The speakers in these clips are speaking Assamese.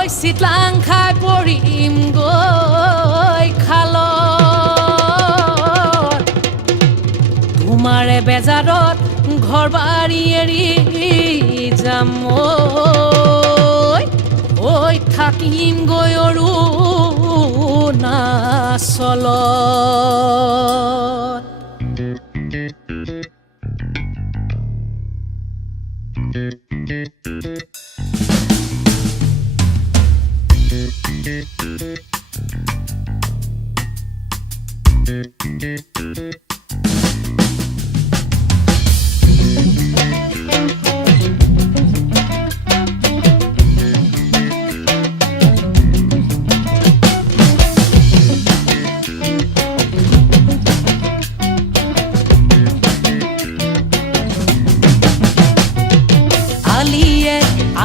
ঐ চিতলাং খাই পৰিম গৈ খালত তোমাৰে বেজাৰত ঘৰ বাৰী এৰি যাম ঐ থাকিম গৈ অৰুণাচলত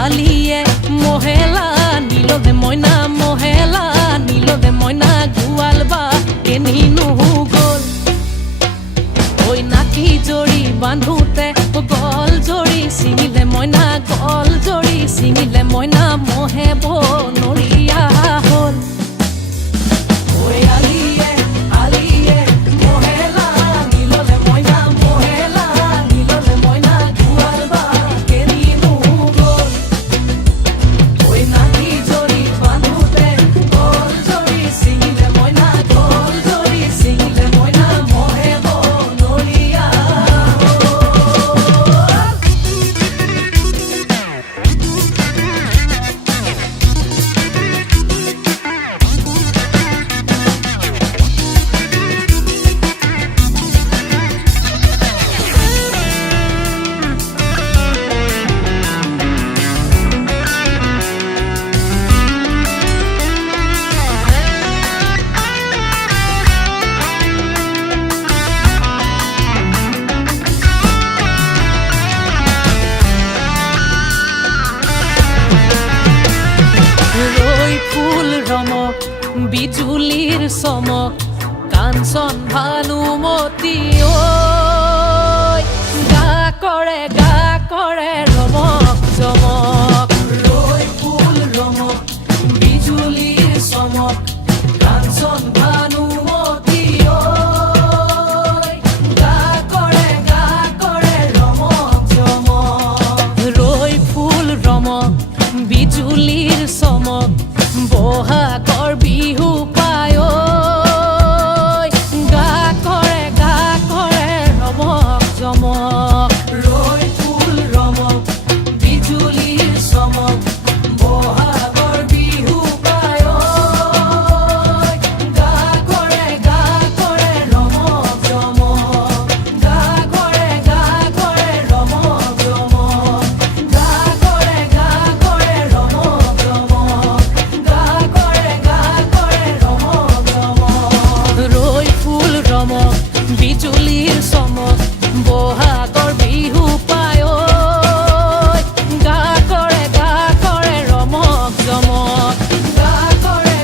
আলিয়ে মহেলা নীলো দে মইনা মহেলা নীলো দে মইনা গুয়ালবা কেনিনো গল ওই নাকি জড়ি বান্ধোতে গল জড়ি ছিঙিলে মইনা গল জড়ি ছিঙিলে মইনা মহেব নৰিয়া হল ওই আলিয়ে মহেলা নীলো দে মইনা মহেলা নীলো দে মইনা গুয়ালবা কেনিনো গল ওই নাকি জড়ি বান্ধোতে গল জড়ি ছিঙিলে মইনা গল জড়ি ছিঙিলে মইনা মহেব নৰিয়া বিজুলিৰ চমক কাঞ্চন ভানুমতী গা কৰে ৰমক জমক ৰৈ ফুল ৰমক বিজুলিৰ চমক কাঞ্চন ভানুমতী গা কৰে ৰমক জমক ৰৈ ফুল ৰমক বিজুলিৰ চমক বহাগৰ বিহু পায় গা কৰে ৰমক জমক ৰৈ ফুল ৰমক বিজুলিৰ চমক বহাগৰ বিহু পায় গা কৰে ৰমক জমক গা কৰে ৰমক জমক গা কৰে ৰমক জমক ৰৈ ফুল ৰমক বিজুলিৰ চমক বহাগৰ বিহু পায় গা কৰে ৰমক জমক গা কৰে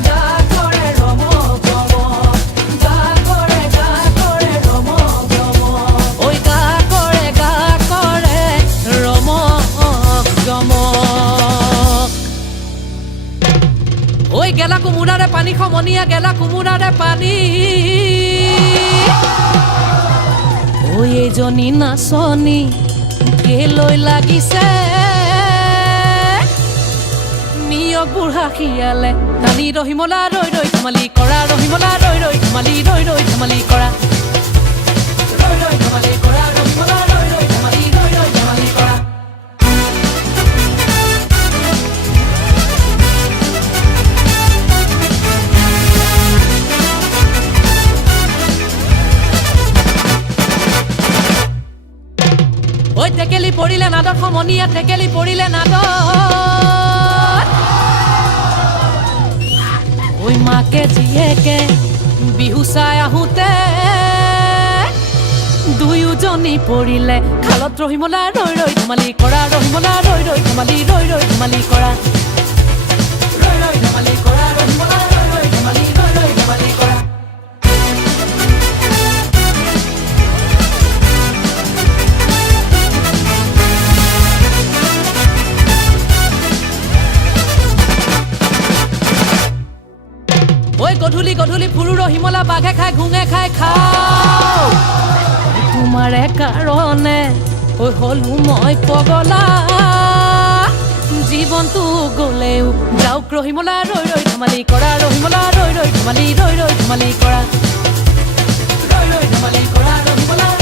ৰমক জমক গা কৰে ৰমক জমক ঐ গা কৰে ৰমক জমক ঐ গেলা কোমোৰাৰে পানী সমনীয়া গেলা কোমোৰাৰে পানী ঐ এজনী নাচনী কেলৈ লাগিছে নিয়ক বুঢ়া শিয়ালে টানি ৰহিমলা ৰৈ ধেমালি কৰা ৰহিমলা ৰৈ ধেমালি ধেমালি কৰা ধেমালি কৰা ৰহিমলা ৰৈ ধেমালি ধেমালি কৰা ঐ টেকেলি পৰিলে নাদত সমনীয়া টেকেলি পৰিলে নাদত ঐ মাকে জীয়েকে বিহু চাই আহোঁতে দুয়োজনী পৰিলে খালত ৰহিমলা ৰৈ ধেমালি কৰা ৰহিমলা ৰৈ ধেমালি ধেমালি কৰা ধেমালি কৰা ৰহিমলা ৰৈ ধেমালি ধেমালি কৰা গধূলি গধূলি ফুৰু ৰহিমলা বাঘে খাই ঘুঙে খাই খাও তোমাৰে কাৰণে হলো মই পগলা জীৱনটো গলেও যাওক ৰহিমলা ৰৈ ৰৈ ধেমালি কৰা ৰহিমলা ৰৈ ৰৈ ধেমালি ৰৈ ৰৈ ধেমালি কৰা ৰৈ ৰৈ ধেমালি কৰা ৰহিমলা